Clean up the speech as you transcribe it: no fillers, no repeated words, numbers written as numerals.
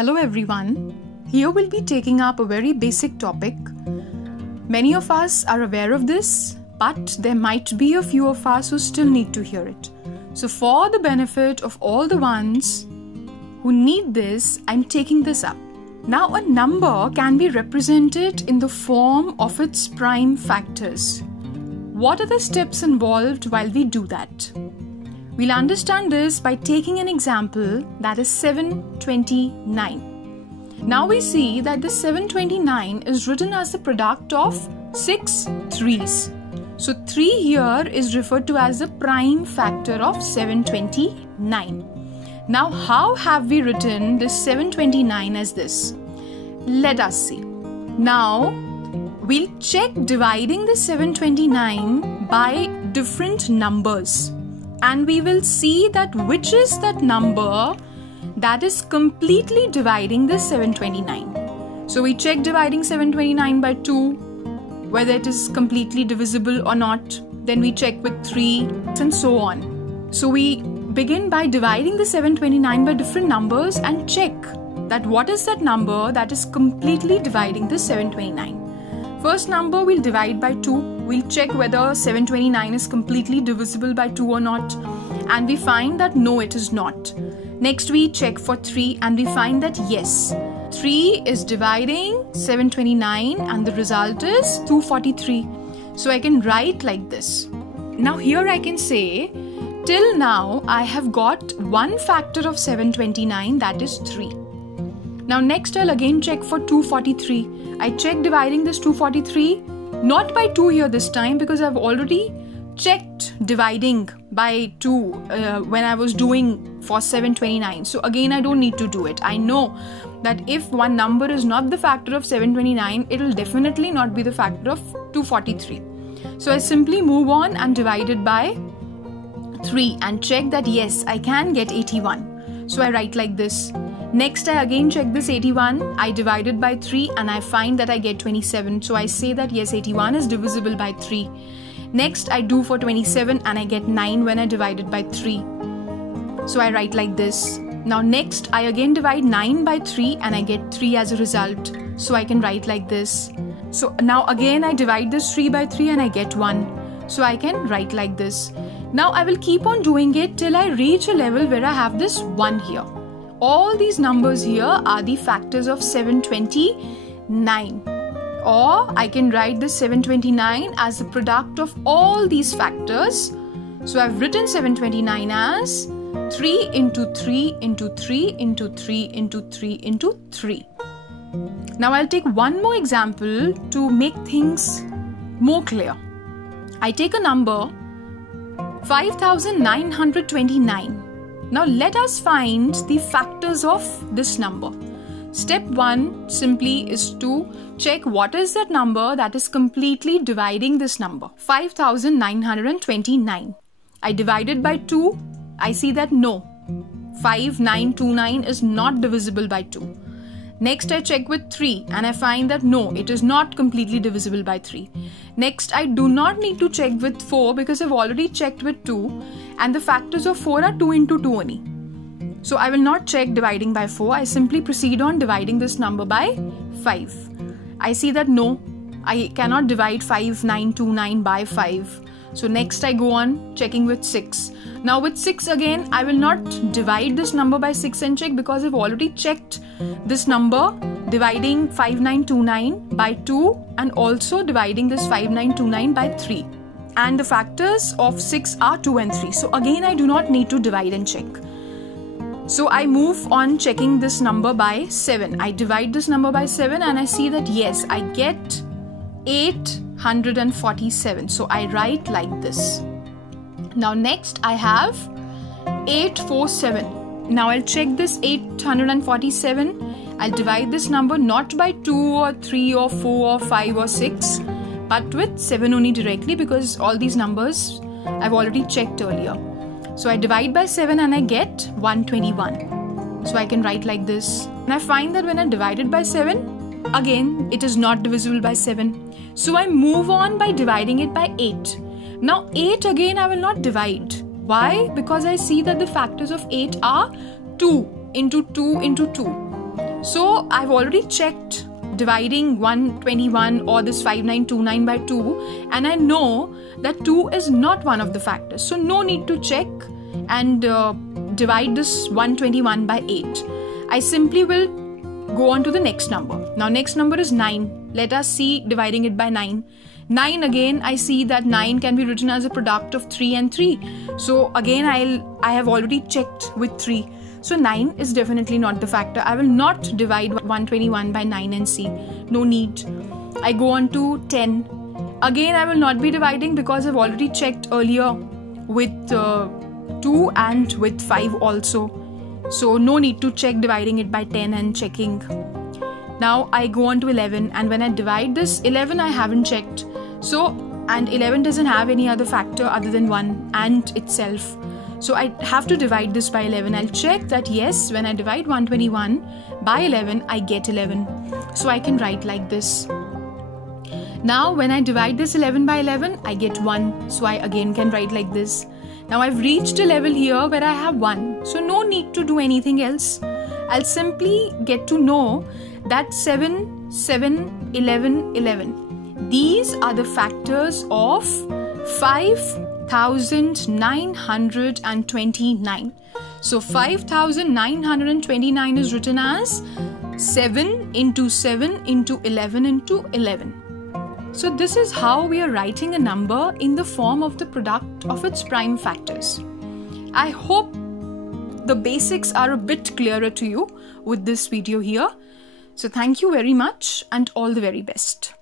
Hello everyone. Here we'll be taking up a very basic topic. Many of us are aware of this, but there might be a few of us who still need to hear it. So for the benefit of all the ones who need this, I'm taking this up. Now a number can be represented in the form of its prime factors. What are the steps involved while we do that? We'll understand this by taking an example, that is 729. Now we see that the 729 is written as the product of 6 threes. So 3 here is referred to as the prime factor of 729. Now how have we written this 729 as this? Let us see. Now we'll check dividing the 729 by different numbers. And we will see that which is that number that is completely dividing this 729. So we check dividing 729 by 2, whether it is completely divisible or not. Then we check with 3 and so on. So we begin by dividing the 729 by different numbers and check that what is that number that is completely dividing this 729. First number we'll divide by 2. We'll check whether 729 is completely divisible by 2 or not. And we find that no, it is not. Next we check for 3 and we find that yes, 3 is dividing 729 and the result is 243. So I can write like this. Now here I can say, till now I have got one factor of 729, that is 3. Now next I'll again check for 243. I check dividing this 243, not by 2 here this time because I've already checked dividing by 2 when I was doing for 729. So again I don't need to do it. I know that if one number is not the factor of 729, it will definitely not be the factor of 243. So I simply move on and divide it by 3 and check that yes, I can get 81. So I write like this. Next I again check this 81, I divide it by 3 and I find that I get 27. So I say that yes, 81 is divisible by 3. Next I do for 27 and I get 9 when I divide it by 3. So I write like this. Now next I again divide 9 by 3 and I get 3 as a result. So I can write like this. So now again I divide this 3 by 3 and I get 1. So I can write like this. Now I will keep on doing it till I reach a level where I have this 1 here. All these numbers here are the factors of 729. Or I can write this 729 as the product of all these factors. So I've written 729 as 3 into 3 into 3 into 3 into 3 into 3. Now I'll take one more example to make things more clear. I take a number 5929. Now let us find the factors of this number. Step 1 simply is to check what is that number that is completely dividing this number. 5929. I divide it by 2. I see that no, 5929 is not divisible by 2. Next I check with 3 and I find that no, it is not completely divisible by 3. Next I do not need to check with 4 because I've already checked with 2 and the factors of 4 are 2 into 2 only. So I will not check dividing by 4. I simply proceed on dividing this number by 5. I see that no, I cannot divide 5929 by 5. So next I go on checking with 6. Now with 6 again, I will not divide this number by 6 and check because I've already checked this number dividing 5929 by 2 and also dividing this 5929 by 3. And the factors of 6 are 2 and 3. So again I do not need to divide and check. So I move on checking this number by 7. I divide this number by 7 and I see that yes, I get 847. So I write like this. Now next I have 847. Now I'll check this 847. I'll divide this number not by 2 or 3 or 4 or 5 or 6, but with 7 only directly because all these numbers I've already checked earlier. So I divide by 7 and I get 121. So I can write like this. And I find that when I divide it by 7, again it is not divisible by 7. So I move on by dividing it by 8. Now 8 again I will not divide. Why? Because I see that the factors of 8 are 2 into 2 into 2. So I've already checked dividing 121 or this 5929 by 2, and I know that 2 is not one of the factors. So no need to check and divide this 121 by 8. I simply will go on to the next number. Now next number is 9. Let us see dividing it by 9. 9 again, I see that 9 can be written as a product of 3 and 3. So again I have already checked with 3. So 9 is definitely not the factor. I will not divide 121 by 9 and see. No need. I go on to 10. Again I will not be dividing because I've already checked earlier with 2 and with 5 also. So no need to check dividing it by 10 and checking. Now I go on to 11, and when I divide this 11 I haven't checked. So, and 11 doesn't have any other factor other than 1 and itself. So I have to divide this by 11. I'll check that yes, when I divide 121 by 11, I get 11. So I can write like this. Now when I divide this 11 by 11, I get 1. So I again can write like this. Now I've reached a level here where I have 1. So no need to do anything else. I'll simply get to know that 7, 7, 11, 11. These are the factors of 5,929. So 5,929 is written as 7 into 7 into 11 into 11. So this is how we are writing a number in the form of the product of its prime factors. I hope the basics are a bit clearer to you with this video here. So thank you very much and all the very best.